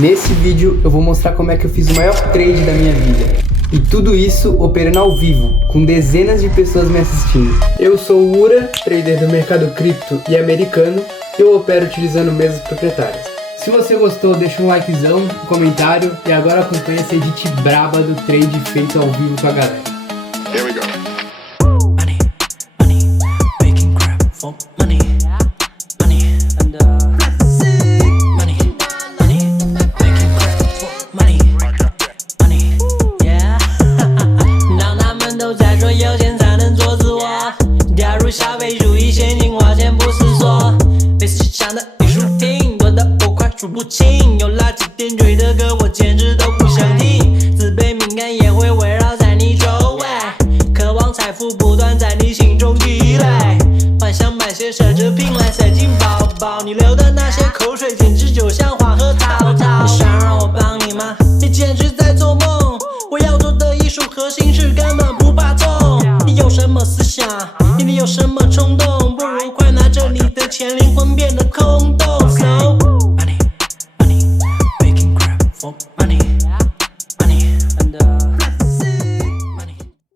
Nesse vídeo eu vou mostrar como é que eu fiz o maior trade da minha vida. E tudo isso operando ao vivo, com dezenas de pessoas me assistindo. Eu sou o Ura, trader do mercado cripto e americano, e eu opero utilizando mesas proprietárias. Se você gostou, deixa um likezão, um comentário e agora acompanha essa edit braba do trade feito ao vivo com a galera. Here we go.数不清，有垃圾点缀的歌，我简直都不想听。自卑敏感也会围绕在你周围，渴望财富不断在你心中积累，幻想买些奢侈品来塞进包包，你流的那些口水简直就像黄河滔滔。你想让我帮你吗？你简直在做梦。我要做的艺术核心是根本不怕痛。你有什么思想？你有什么冲动？不如快拿着你的钱，灵魂变得空洞。So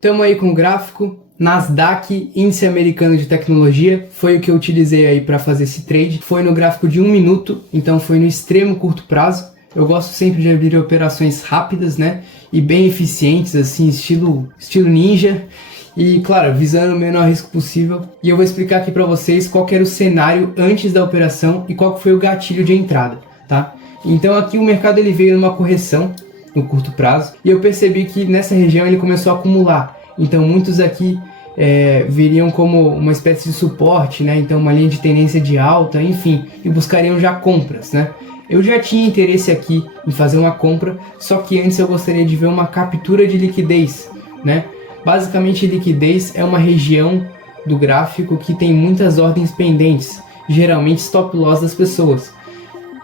Tamo aí com o gráfico, Nasdaq, índice americano de tecnologia, foi o que eu utilizei aí para fazer esse trade. Foi no gráfico de 1 minuto, então foi no extremo curto prazo. Eu gosto sempre de abrir operações rápidas, né, e bem eficientes, assim, estilo ninja. E claro, visando o menor risco possível. E eu vou explicar aqui para vocês qual que era o cenário antes da operação e qual que foi o gatilho de entrada, tá? Então aqui o mercado ele veio numa correção no curto prazo, e eu percebi que nessa região ele começou a acumular, então muitos aqui viriam como uma espécie de suporte, né? Então uma linha de tendência de alta, enfim, e buscariam já compras, né? Eu já tinha interesse aqui em fazer uma compra, só que antes eu gostaria de ver uma captura de liquidez, né? Basicamente liquidez é uma região do gráfico que tem muitas ordens pendentes, geralmente stop loss das pessoas.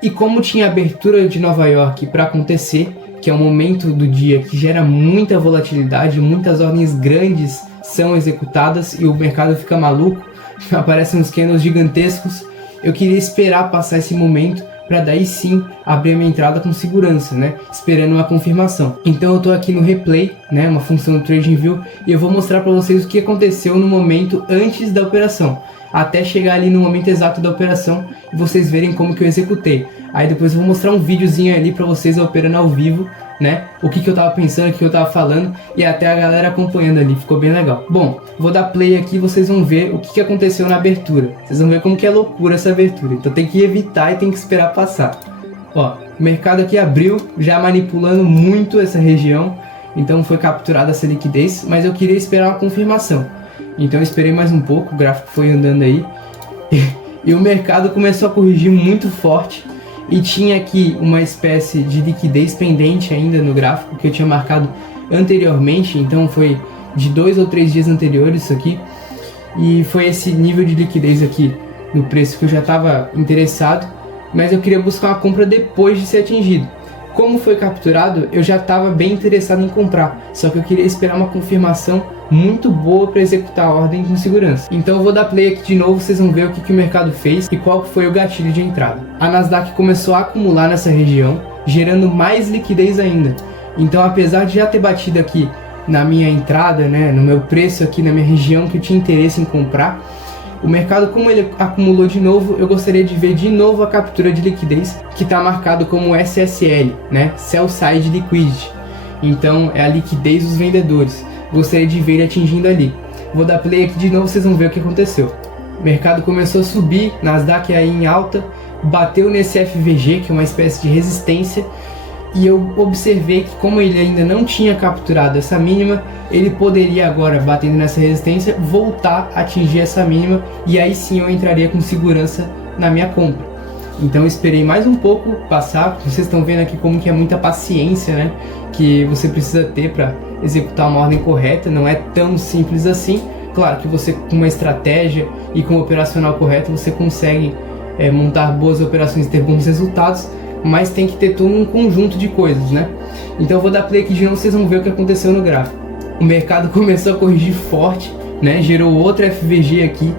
E como tinha abertura de Nova York para acontecer, que é um momento do dia que gera muita volatilidade, muitas ordens grandes são executadas e o mercado fica maluco, aparecem uns candles gigantescos, eu queria esperar passar esse momento para daí sim abrir a minha entrada com segurança, né? Esperando uma confirmação. Então eu tô aqui no replay, né? Uma função do TradingView, e eu vou mostrar para vocês o que aconteceu no momento antes da operação, até chegar ali no momento exato da operação e vocês verem como que eu executei. Aí depois eu vou mostrar um videozinho ali para vocês operando ao vivo, né? O que eu tava pensando, o que eu tava falando, e até a galera acompanhando ali, ficou bem legal. Bom, vou dar play aqui e vocês vão ver o que aconteceu na abertura. Vocês vão ver como que é loucura essa abertura, então tem que evitar e tem que esperar passar. Ó, o mercado aqui abriu, já manipulando muito essa região, então foi capturada essa liquidez, mas eu queria esperar uma confirmação. Então eu esperei mais um pouco, o gráfico foi andando aí, e o mercado começou a corrigir muito forte, e tinha aqui uma espécie de liquidez pendente ainda no gráfico, que eu tinha marcado anteriormente, então foi de 2 ou 3 dias anteriores isso aqui, e foi esse nível de liquidez aqui no preço que eu já estava interessado, mas eu queria buscar uma compra depois de ser atingido. Como foi capturado, eu já estava bem interessado em comprar, só que eu queria esperar uma confirmação muito boa para executar a ordem com segurança. Então eu vou dar play aqui de novo, vocês vão ver o que o mercado fez e qual foi o gatilho de entrada. A Nasdaq começou a acumular nessa região, gerando mais liquidez ainda. Então apesar de já ter batido aqui na minha entrada, né, no meu preço aqui na minha região que eu tinha interesse em comprar, o mercado, como ele acumulou de novo, eu gostaria de ver de novo a captura de liquidez, que está marcado como SSL, né? Sell Side Liquidity. Então é a liquidez dos vendedores. Gostaria de ver ele atingindo ali. Vou dar play aqui de novo, vocês vão ver o que aconteceu. O mercado começou a subir, Nasdaq aí em alta, bateu nesse FVG, que é uma espécie de resistência, e eu observei que como ele ainda não tinha capturado essa mínima, ele poderia agora, batendo nessa resistência, voltar a atingir essa mínima, e aí sim eu entraria com segurança na minha compra. Então eu esperei mais um pouco passar, vocês estão vendo aqui como que é muita paciência, né, que você precisa ter para executar uma ordem correta, não é tão simples assim. Claro que você, com uma estratégia e com o operacional correto, você consegue montar boas operações e ter bons resultados, mas tem que ter todo um conjunto de coisas, né? Então eu vou dar play aqui de novo, vocês vão ver o que aconteceu no gráfico. O mercado começou a corrigir forte, né? Gerou outro FVG aqui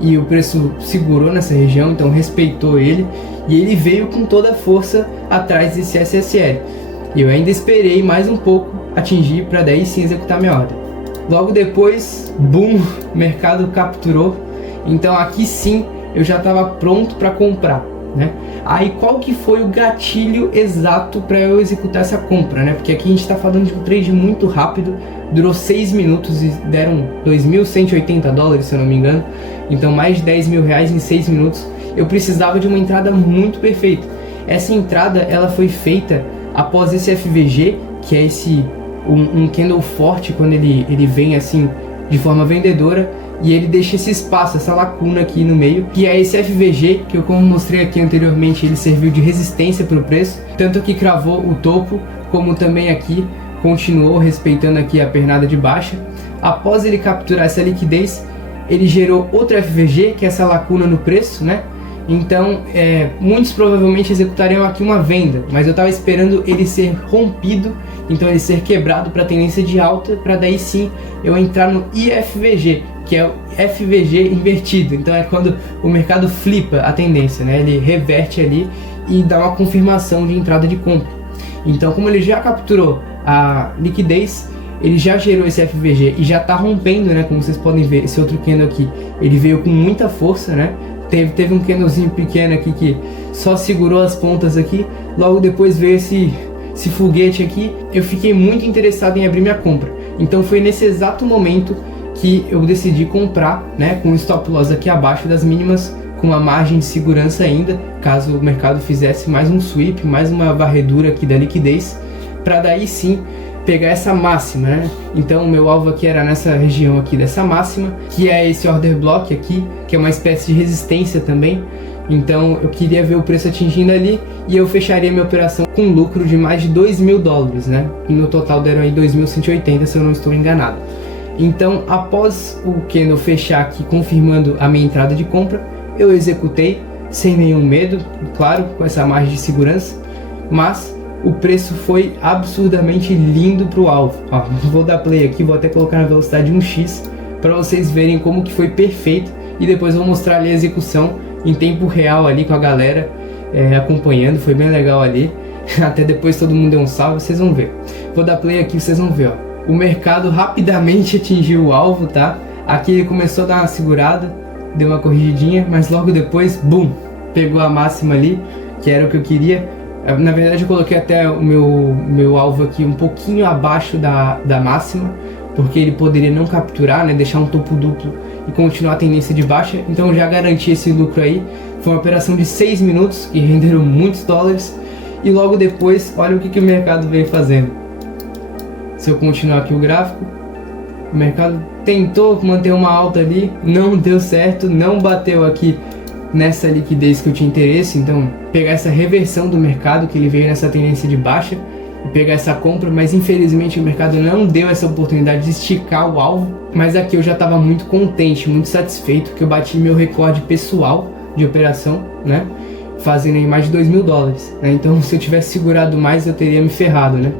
e o preço segurou nessa região, então respeitou ele. E ele veio com toda a força atrás desse SSL. E eu ainda esperei mais um pouco atingir para daí sim executar minha ordem. Logo depois, boom, o mercado capturou. Então aqui sim eu já estava pronto para comprar, né? Aí qual que foi o gatilho exato para eu executar essa compra, né? Porque aqui a gente está falando de um trade muito rápido, durou 6 minutos e deram 2.180 dólares, se eu não me engano. Então mais de 10 mil reais em 6 minutos. Eu precisava de uma entrada muito perfeita. Essa entrada ela foi feita após esse FVG, que é esse um candle forte quando ele vem assim de forma vendedora, e ele deixa esse espaço, essa lacuna aqui no meio, que é esse FVG, que eu como mostrei aqui anteriormente, ele serviu de resistência para o preço, tanto que cravou o topo, como também aqui continuou respeitando aqui a pernada de baixa. Após ele capturar essa liquidez, ele gerou outro FVG, que é essa lacuna no preço, né? Então, muitos provavelmente executariam aqui uma venda, mas eu estava esperando ele ser rompido, então ele ser quebrado para tendência de alta, para daí sim eu entrar no IFVG, que é o FVG invertido. Então é quando o mercado flipa a tendência, né? Ele reverte ali e dá uma confirmação de entrada de compra. Então, como ele já capturou a liquidez, ele já gerou esse FVG e já está rompendo, né? Como vocês podem ver, esse outro candle aqui, ele veio com muita força, né? Teve um candlezinho pequeno aqui que só segurou as pontas aqui, logo depois veio esse foguete aqui. Eu fiquei muito interessado em abrir minha compra, então foi nesse exato momento que eu decidi comprar, né, com o stop loss aqui abaixo das mínimas, com uma margem de segurança ainda, caso o mercado fizesse mais um sweep, mais uma varredura aqui da liquidez, para daí sim pegar essa máxima, né? Então o meu alvo aqui era nessa região aqui dessa máxima, que é esse order block aqui, que é uma espécie de resistência também. Então eu queria ver o preço atingindo ali e eu fecharia minha operação com lucro de mais de 2 mil dólares, né? E no total deram aí 2.180, se eu não estou enganado. Então após o candle fechar aqui confirmando a minha entrada de compra, eu executei sem nenhum medo, claro, com essa margem de segurança, mas o preço foi absurdamente lindo para o alvo. Ó, vou dar play aqui, vou até colocar na velocidade 1x para vocês verem como que foi perfeito, e depois vou mostrar ali a execução em tempo real ali com a galera acompanhando. Foi bem legal ali, até depois todo mundo deu um salve, vocês vão ver. Vou dar play aqui, vocês vão ver, ó. O mercado rapidamente atingiu o alvo, tá? Aqui ele começou a dar uma segurada, deu uma corrigidinha, mas logo depois, boom, pegou a máxima ali, que era o que eu queria. Na verdade eu coloquei até o meu alvo aqui um pouquinho abaixo da máxima, porque ele poderia não capturar, né, deixar um topo duplo e continuar a tendência de baixa. Então eu já garanti esse lucro aí. Foi uma operação de 6 minutos que renderam muitos dólares. E logo depois, olha o que o mercado veio fazendo. Se eu continuar aqui o gráfico, o mercado tentou manter uma alta ali, não deu certo, não bateu aqui nessa liquidez que eu tinha interesse. Então pegar essa reversão do mercado, que ele veio nessa tendência de baixa, e pegar essa compra, mas infelizmente o mercado não deu essa oportunidade de esticar o alvo. Mas aqui eu já estava muito contente, muito satisfeito, que eu bati meu recorde pessoal de operação, né, fazendo aí mais de 2 mil dólares, né? Então se eu tivesse segurado mais eu teria me ferrado, né?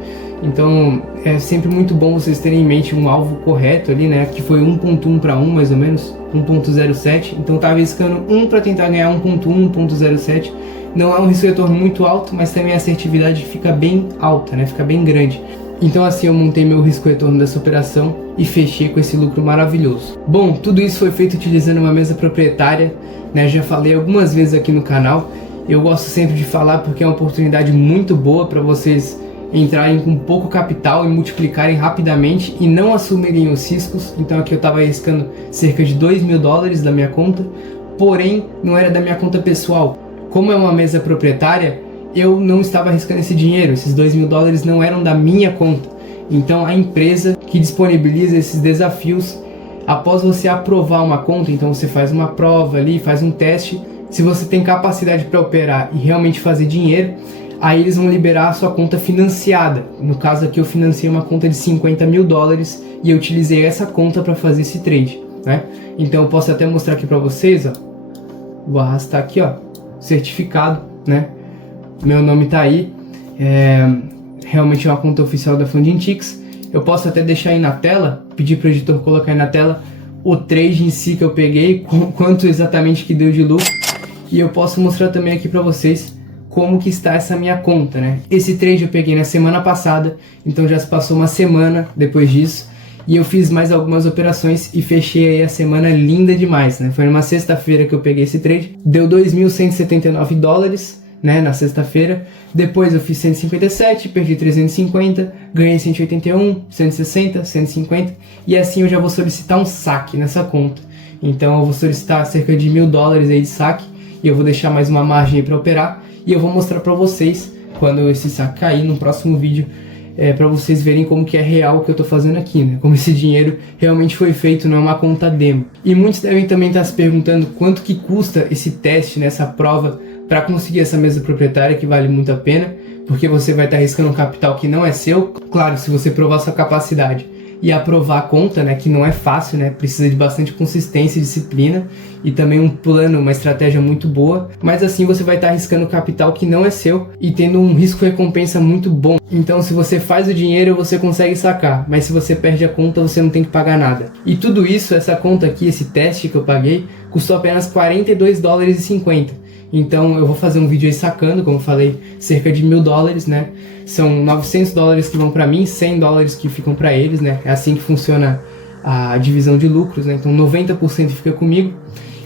Então é sempre muito bom vocês terem em mente um alvo correto ali, né, que foi 1.1 para 1 mais ou menos, 1.07, então estava riscando 1 para tentar ganhar 1.1, 1.07. Não é um risco retorno muito alto, mas também a assertividade fica bem alta, né, fica bem grande. Então assim eu montei meu risco retorno dessa operação e fechei com esse lucro maravilhoso. Bom, tudo isso foi feito utilizando uma mesa proprietária, né, já falei algumas vezes aqui no canal. Eu gosto sempre de falar porque é uma oportunidade muito boa para vocês entrarem com pouco capital e multiplicarem rapidamente e não assumirem os riscos. Então aqui eu estava arriscando cerca de 2 mil dólares da minha conta, porém não era da minha conta pessoal. Como é uma mesa proprietária, eu não estava arriscando esse dinheiro, esses 2 mil dólares não eram da minha conta. Então a empresa que disponibiliza esses desafios, após você aprovar uma conta, então você faz uma prova ali, faz um teste, se você tem capacidade para operar e realmente fazer dinheiro, aí eles vão liberar a sua conta financiada. No caso aqui eu financiei uma conta de 50 mil dólares e eu utilizei essa conta para fazer esse trade, né? Então eu posso até mostrar aqui para vocês, ó. Vou arrastar aqui, ó, certificado, né? Meu nome tá aí, realmente é uma conta oficial da Fundingtix. Eu posso até deixar aí na tela, pedir para o editor colocar aí na tela o trade em si que eu peguei, quanto exatamente que deu de lucro. e eu posso mostrar também aqui para vocês como que está essa minha conta, né? Esse trade eu peguei na semana passada, então já se passou uma semana depois disso, e eu fiz mais algumas operações e fechei aí a semana linda demais, né? Foi numa sexta-feira que eu peguei esse trade, deu 2.179 dólares, né, na sexta-feira. Depois eu fiz 157, perdi 350, ganhei 181, 160, 150, e assim eu já vou solicitar um saque nessa conta. Então eu vou solicitar cerca de $1.000 aí de saque, e eu vou deixar mais uma margem aí para operar, e eu vou mostrar para vocês quando esse saque cair no próximo vídeo, para vocês verem como que é real o que eu tô fazendo aqui, né? Como esse dinheiro realmente foi feito, não é uma conta demo. E muitos devem também estar se perguntando quanto que custa esse teste, né, essa prova, para conseguir essa mesa proprietária, que vale muito a pena, porque você vai estar arriscando um capital que não é seu. Claro, se você provar sua capacidade e aprovar a conta, né, que não é fácil, né, precisa de bastante consistência e disciplina, e também um plano, uma estratégia muito boa, mas assim você vai estar arriscando capital que não é seu e tendo um risco-recompensa muito bom. Então se você faz o dinheiro, você consegue sacar, mas se você perde a conta, você não tem que pagar nada. E tudo isso, essa conta aqui, esse teste que eu paguei, custou apenas $42,50. Então eu vou fazer um vídeo aí sacando, como eu falei, cerca de $1.000, né? São $900 que vão para mim, $100 que ficam para eles, né? É assim que funciona a divisão de lucros, né? Então 90% fica comigo,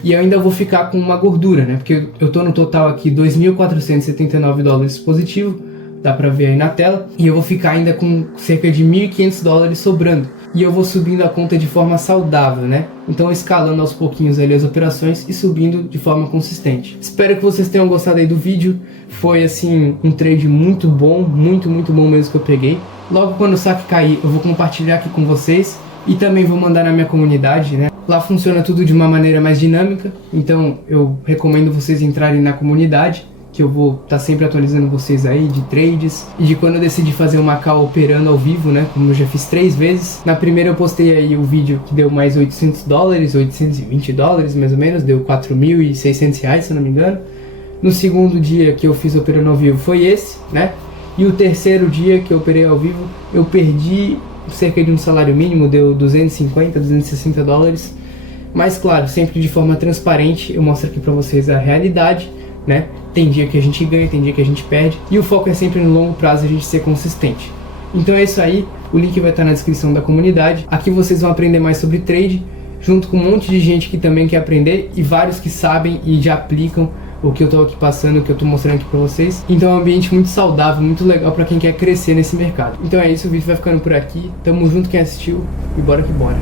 e eu ainda vou ficar com uma gordura, né? Porque eu tô no total aqui $2.479 positivo, dá pra ver aí na tela, e eu vou ficar ainda com cerca de $1.500 sobrando. E eu vou subindo a conta de forma saudável, né? Então escalando aos pouquinhos ali as operações e subindo de forma consistente. Espero que vocês tenham gostado aí do vídeo. Foi assim um trade muito bom, muito bom mesmo que eu peguei. Logo quando o saque cair, eu vou compartilhar aqui com vocês e também vou mandar na minha comunidade, né? Lá funciona tudo de uma maneira mais dinâmica, então eu recomendo vocês entrarem na comunidade, que eu vou estar sempre atualizando vocês aí de trades e de quando eu decidi fazer uma call operando ao vivo, né, como eu já fiz 3 vezes. Na primeira eu postei aí o vídeo que deu mais $800, $820 mais ou menos, deu R$4.600, se eu não me engano. No segundo dia que eu fiz operando ao vivo foi esse, né, e o terceiro dia que eu operei ao vivo eu perdi cerca de um salário mínimo, deu $250, $260, mas claro, sempre de forma transparente, eu mostro aqui pra vocês a realidade, né? Tem dia que a gente ganha, tem dia que a gente perde, e o foco é sempre no longo prazo a gente ser consistente. Então é isso aí, o link vai estar na descrição da comunidade. Aqui vocês vão aprender mais sobre trade, junto com um monte de gente que também quer aprender, e vários que sabem e já aplicam o que eu tô aqui passando, o que eu tô mostrando aqui pra vocês. Então é um ambiente muito saudável, muito legal pra quem quer crescer nesse mercado. Então é isso, o vídeo vai ficando por aqui. Tamo junto quem assistiu, e bora que bora.